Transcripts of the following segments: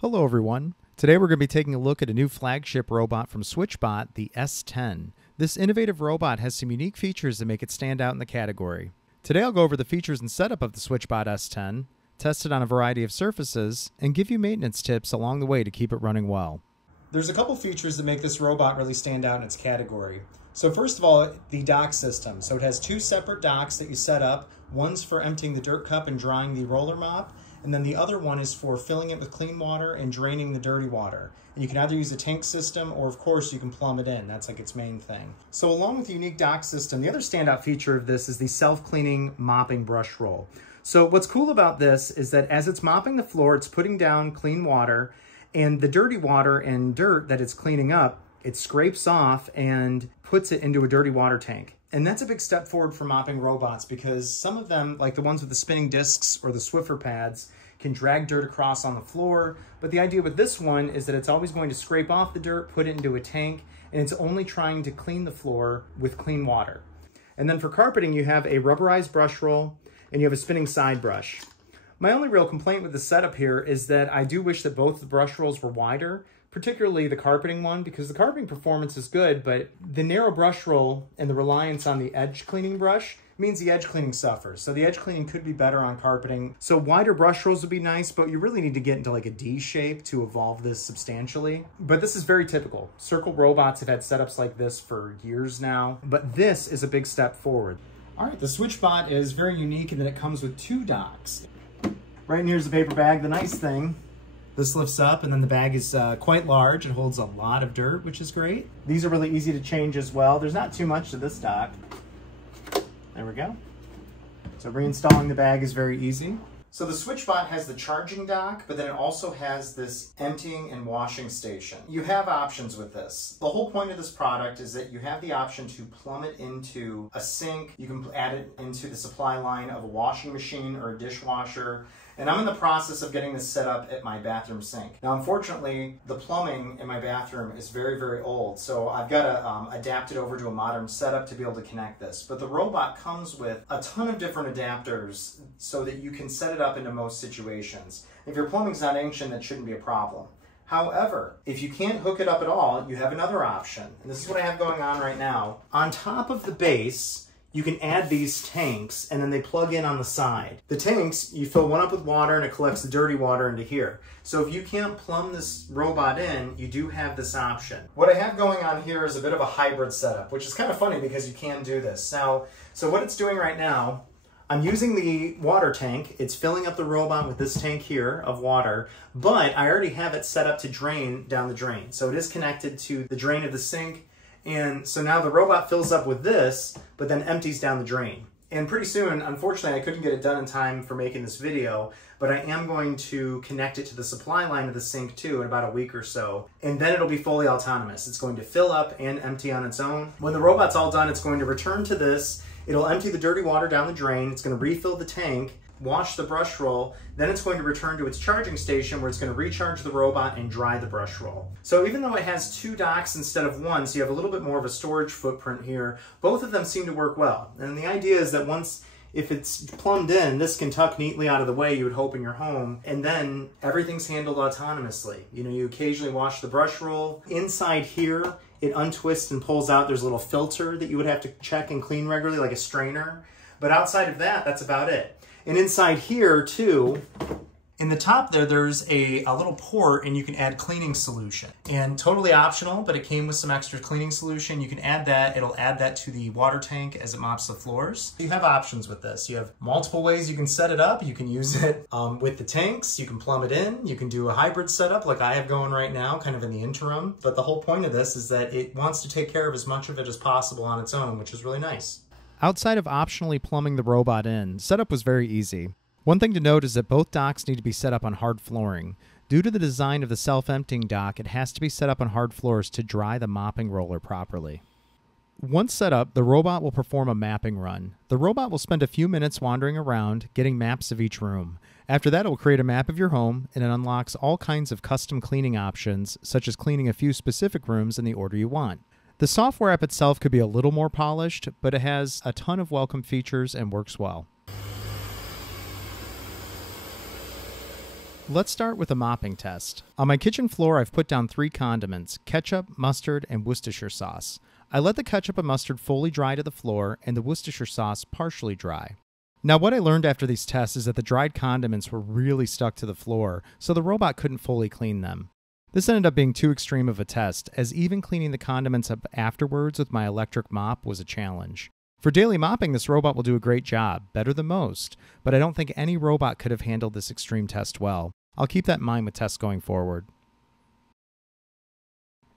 Hello everyone. Today we're going to be taking a look at a new flagship robot from SwitchBot, the S10. This innovative robot has some unique features that make it stand out in the category. Today I'll go over the features and setup of the SwitchBot S10, test it on a variety of surfaces, and give you maintenance tips along the way to keep it running well. There's a couple features that make this robot really stand out in its category. So first of all, the dock system. So it has two separate docks that you set up. One's for emptying the dirt cup and drying the roller mop, and then the other one is for filling it with clean water and draining the dirty water. And you can either use a tank system or of course you can plumb it in. That's like its main thing. So along with the unique dock system, the other standout feature of this is the self-cleaning mopping brush roll. So what's cool about this is that as it's mopping the floor, it's putting down clean water, and the dirty water and dirt that it's cleaning up, it scrapes off and puts it into a dirty water tank. And that's a big step forward for mopping robots because some of them, like the ones with the spinning discs or the Swiffer pads, can drag dirt across on the floor. But the idea with this one is that it's always going to scrape off the dirt, put it into a tank, and it's only trying to clean the floor with clean water. And then for carpeting, you have a rubberized brush roll and you have a spinning side brush. My only real complaint with the setup here is that I do wish that both the brush rolls were wider, particularly the carpeting one, because the carpeting performance is good, but the narrow brush roll and the reliance on the edge cleaning brush means the edge cleaning suffers. So the edge cleaning could be better on carpeting. So wider brush rolls would be nice, but you really need to get into like a D shape to evolve this substantially. But this is very typical. Circle robots have had setups like this for years now, but this is a big step forward. All right, the SwitchBot is very unique in that it comes with two docks. Right in here's the paper bag. The nice thing, this lifts up and then the bag is quite large. It holds a lot of dirt, which is great. These are really easy to change as well. There's not too much to this dock. There we go. So reinstalling the bag is very easy. So the SwitchBot has the charging dock, but then it also has this emptying and washing station. You have options with this. The whole point of this product is that you have the option to plumb it into a sink. You can add it into the supply line of a washing machine or a dishwasher. And I'm in the process of getting this set up at my bathroom sink. Now, unfortunately, the plumbing in my bathroom is very, very old, so I've got to adapt it over to a modern setup to be able to connect this. But the robot comes with a ton of different adapters so that you can set it up into most situations. If your plumbing's not ancient, that shouldn't be a problem. However, if you can't hook it up at all, you have another option. And this is what I have going on right now. On top of the base, you can add these tanks and then they plug in on the side. The tanks, you fill one up with water and it collects the dirty water into here. So if you can't plumb this robot in, you do have this option. What I have going on here is a bit of a hybrid setup, which is kind of funny because you can do this. Now, so what it's doing right now, I'm using the water tank. It's filling up the robot with this tank here of water, but I already have it set up to drain down the drain. So it is connected to the drain of the sink. And so now the robot fills up with this, but then empties down the drain. And pretty soon, unfortunately, I couldn't get it done in time for making this video, but I am going to connect it to the supply line of the sink too in about a week or so. And then it'll be fully autonomous. It's going to fill up and empty on its own. When the robot's all done, it's going to return to this. It'll empty the dirty water down the drain. It's going to refill the tank, wash the brush roll, then it's going to return to its charging station where it's going to recharge the robot and dry the brush roll. So even though it has two docks instead of one, so you have a little bit more of a storage footprint here, both of them seem to work well. And the idea is that once, if it's plumbed in, this can tuck neatly out of the way you would hope in your home, and then everything's handled autonomously. You know, you occasionally wash the brush roll. Inside here, it untwists and pulls out. There's a little filter that you would have to check and clean regularly, like a strainer. But outside of that, that's about it. And inside here too, in the top there, there's a little port and you can add cleaning solution. And totally optional, but it came with some extra cleaning solution. You can add that, it'll add that to the water tank as it mops the floors. You have options with this. You have multiple ways you can set it up. You can use it with the tanks, you can plumb it in, you can do a hybrid setup like I have going right now, kind of in the interim. But the whole point of this is that it wants to take care of as much of it as possible on its own, which is really nice. Outside of optionally plumbing the robot in, setup was very easy. One thing to note is that both docks need to be set up on hard flooring. Due to the design of the self-emptying dock, it has to be set up on hard floors to dry the mopping roller properly. Once set up, the robot will perform a mapping run. The robot will spend a few minutes wandering around, getting maps of each room. After that, it will create a map of your home, and it unlocks all kinds of custom cleaning options, such as cleaning a few specific rooms in the order you want. The software app itself could be a little more polished, but it has a ton of welcome features and works well. Let's start with a mopping test. On my kitchen floor, I've put down 3 condiments: ketchup, mustard, and Worcestershire sauce. I let the ketchup and mustard fully dry to the floor and the Worcestershire sauce partially dry. Now, what I learned after these tests is that the dried condiments were really stuck to the floor, so the robot couldn't fully clean them. This ended up being too extreme of a test, as even cleaning the condiments up afterwards with my electric mop was a challenge. For daily mopping, this robot will do a great job, better than most, but I don't think any robot could have handled this extreme test well. I'll keep that in mind with tests going forward.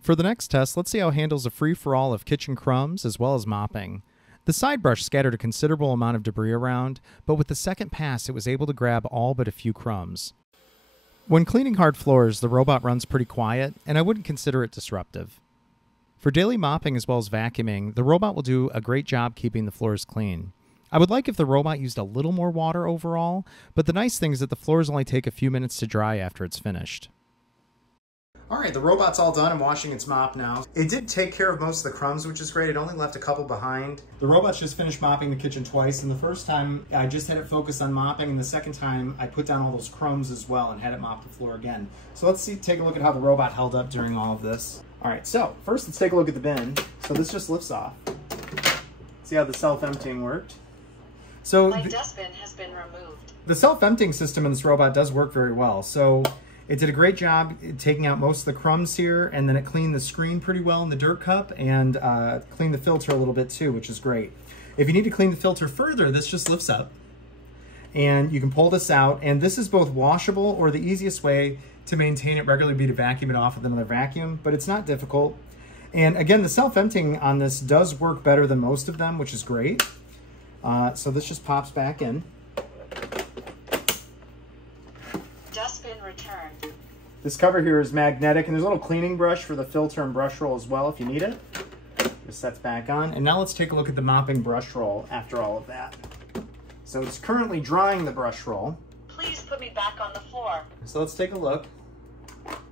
For the next test, let's see how it handles a free-for-all of kitchen crumbs as well as mopping. The side brush scattered a considerable amount of debris around, but with the second pass it was able to grab all but a few crumbs. When cleaning hard floors, the robot runs pretty quiet, and I wouldn't consider it disruptive. For daily mopping as well as vacuuming, the robot will do a great job keeping the floors clean. I would like if the robot used a little more water overall, but the nice thing is that the floors only take a few minutes to dry after it's finished. Alright, the robot's all done and washing its mop now. It did take care of most of the crumbs, which is great. It only left a couple behind. The robot's just finished mopping the kitchen twice, and the first time I just had it focus on mopping, and the second time I put down all those crumbs as well and had it mop the floor again. So let's take a look at how the robot held up during all of this. Alright, so first let's take a look at the bin. So this just lifts off. See how the self-emptying worked? So my dustbin has been removed. The self-emptying system in this robot does work very well. So it did a great job taking out most of the crumbs here, and then it cleaned the screen pretty well in the dirt cup and cleaned the filter a little bit too, which is great. If you need to clean the filter further, this just lifts up and you can pull this out, and this is both washable, or the easiest way to maintain it regularly would be to vacuum it off with another vacuum, but it's not difficult. And again, the self-emptying on this does work better than most of them, which is great. So this just pops back in. Dustbin returned. This cover here is magnetic, and there's a little cleaning brush for the filter and brush roll as well if you need it. Just sets back on. And now let's take a look at the mopping brush roll after all of that. So it's currently drying the brush roll. Please put me back on the floor. So let's take a look.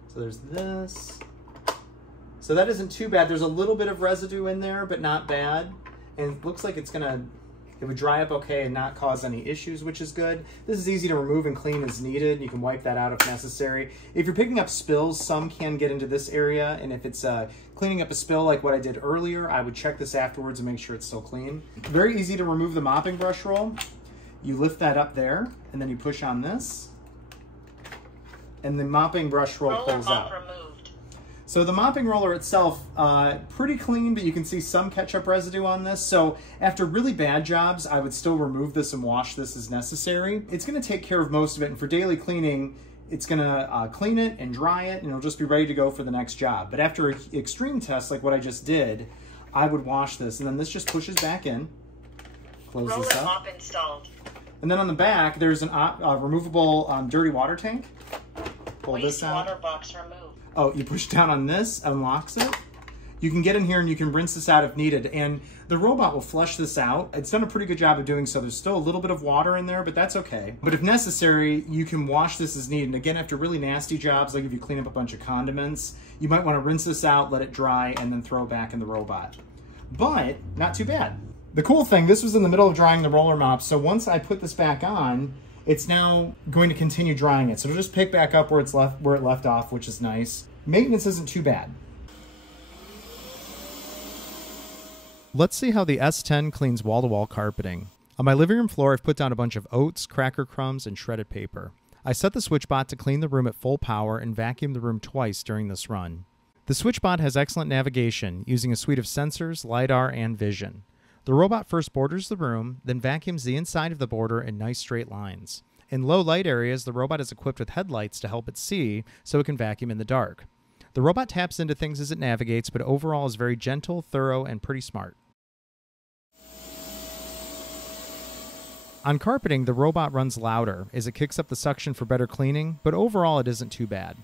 So there's this. So that isn't too bad. There's a little bit of residue in there, but not bad. And it looks like it would dry up okay and not cause any issues, which is good. This is easy to remove and clean as needed. You can wipe that out if necessary. If you're picking up spills, some can get into this area, and if it's cleaning up a spill like what I did earlier, I would check this afterwards and make sure it's still clean. Very easy to remove the mopping brush roll. You lift that up there, and then you push on this, and the mopping brush roll pulls out. Removed. So the mopping roller itself, pretty clean, but you can see some ketchup residue on this. So after really bad jobs, I would still remove this and wash this as necessary. It's gonna take care of most of it, and for daily cleaning, it's gonna clean it and dry it, and it'll just be ready to go for the next job. But after an extreme test like what I just did, I would wash this, and then this just pushes back in. Close this up. Mop installed. And then on the back, there's an removable dirty water tank. Pull this out. Water box removed. Oh, you push down on this, unlocks it. You can get in here and you can rinse this out if needed, and the robot will flush this out. It's done a pretty good job of doing so. There's still a little bit of water in there, but that's okay. But if necessary, you can wash this as needed. And again, after really nasty jobs, like if you clean up a bunch of condiments, you might want to rinse this out, let it dry, and then throw it back in the robot. But not too bad. The cool thing, this was in the middle of drying the roller mop, so once I put this back on, it's now going to continue drying it. So it'll just pick back up where it left off, which is nice. Maintenance isn't too bad. Let's see how the S10 cleans wall-to-wall carpeting. On my living room floor, I've put down a bunch of oats, cracker crumbs, and shredded paper. I set the SwitchBot to clean the room at full power and vacuum the room twice during this run. The SwitchBot has excellent navigation, using a suite of sensors, LiDAR, and vision. The robot first borders the room, then vacuums the inside of the border in nice straight lines. In low light areas, the robot is equipped with headlights to help it see, so it can vacuum in the dark. The robot taps into things as it navigates, but overall is very gentle, thorough, and pretty smart. On carpeting, the robot runs louder as it kicks up the suction for better cleaning, but overall it isn't too bad.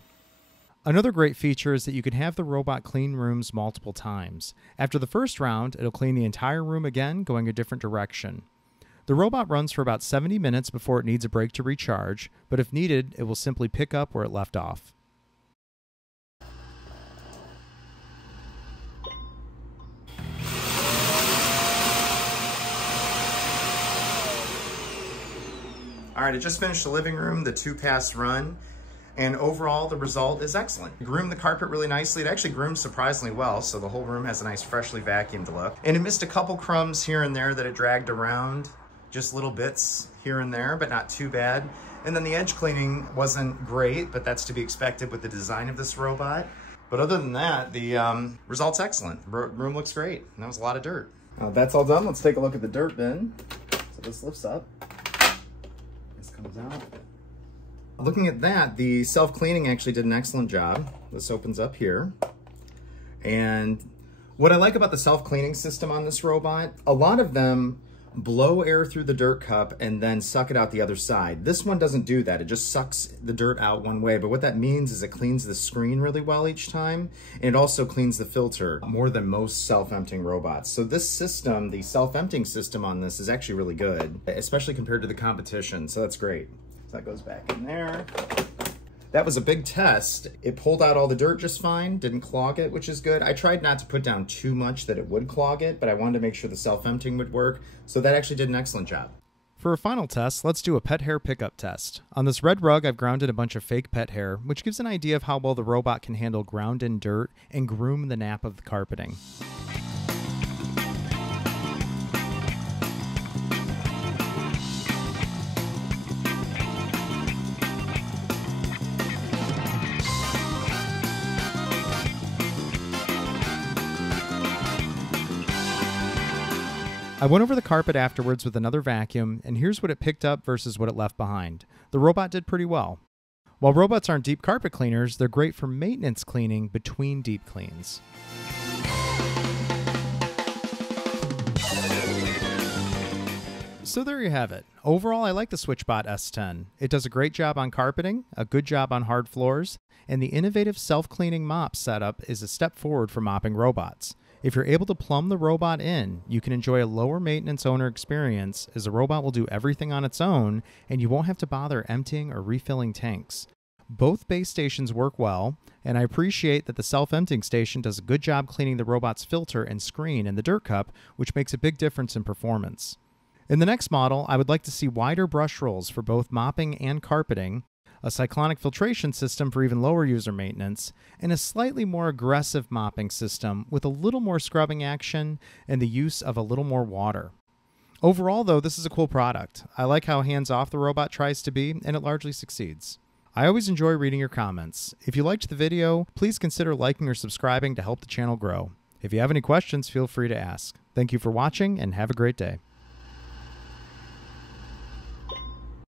Another great feature is that you can have the robot clean rooms multiple times. After the first round, it'll clean the entire room again, going a different direction. The robot runs for about 70 minutes before it needs a break to recharge, but if needed, it will simply pick up where it left off. All right, I just finished the living room, the 2-pass run. And overall, the result is excellent. It groomed the carpet really nicely. It actually groomed surprisingly well, so the whole room has a nice freshly vacuumed look. And it missed a couple crumbs here and there that it dragged around, just little bits here and there, but not too bad. And then the edge cleaning wasn't great, but that's to be expected with the design of this robot. But other than that, the result's excellent. The room looks great, and that was a lot of dirt. That's all done. Let's take a look at the dirt bin. So this lifts up, this comes out. Looking at that, the self-cleaning actually did an excellent job. This opens up here. And what I like about the self-cleaning system on this robot, a lot of them blow air through the dirt cup and then suck it out the other side. This one doesn't do that. It just sucks the dirt out one way. But what that means is it cleans the screen really well each time. And it also cleans the filter more than most self-emptying robots. So this system, the self-emptying system on this is actually really good, especially compared to the competition. So that's great. So that goes back in there. That was a big test. It pulled out all the dirt just fine, didn't clog it, which is good. I tried not to put down too much that it would clog it, but I wanted to make sure the self-emptying would work. So that actually did an excellent job. For a final test, let's do a pet hair pickup test. On this red rug, I've grounded a bunch of fake pet hair, which gives an idea of how well the robot can handle ground-in dirt and groom the nap of the carpeting. I went over the carpet afterwards with another vacuum, and here's what it picked up versus what it left behind. The robot did pretty well. While robots aren't deep carpet cleaners, they're great for maintenance cleaning between deep cleans. So there you have it. Overall, I like the SwitchBot S10. It does a great job on carpeting, a good job on hard floors, and the innovative self-cleaning mop setup is a step forward for mopping robots. If you're able to plumb the robot in, you can enjoy a lower maintenance owner experience, as the robot will do everything on its own and you won't have to bother emptying or refilling tanks. Both base stations work well, and I appreciate that the self-emptying station does a good job cleaning the robot's filter and screen in the dirt cup, which makes a big difference in performance. In the next model, I would like to see wider brush rolls for both mopping and carpeting, a cyclonic filtration system for even lower user maintenance, and a slightly more aggressive mopping system with a little more scrubbing action and the use of a little more water. Overall, though, this is a cool product. I like how hands-off the robot tries to be, and it largely succeeds. I always enjoy reading your comments. If you liked the video, please consider liking or subscribing to help the channel grow. If you have any questions, feel free to ask. Thank you for watching, and have a great day.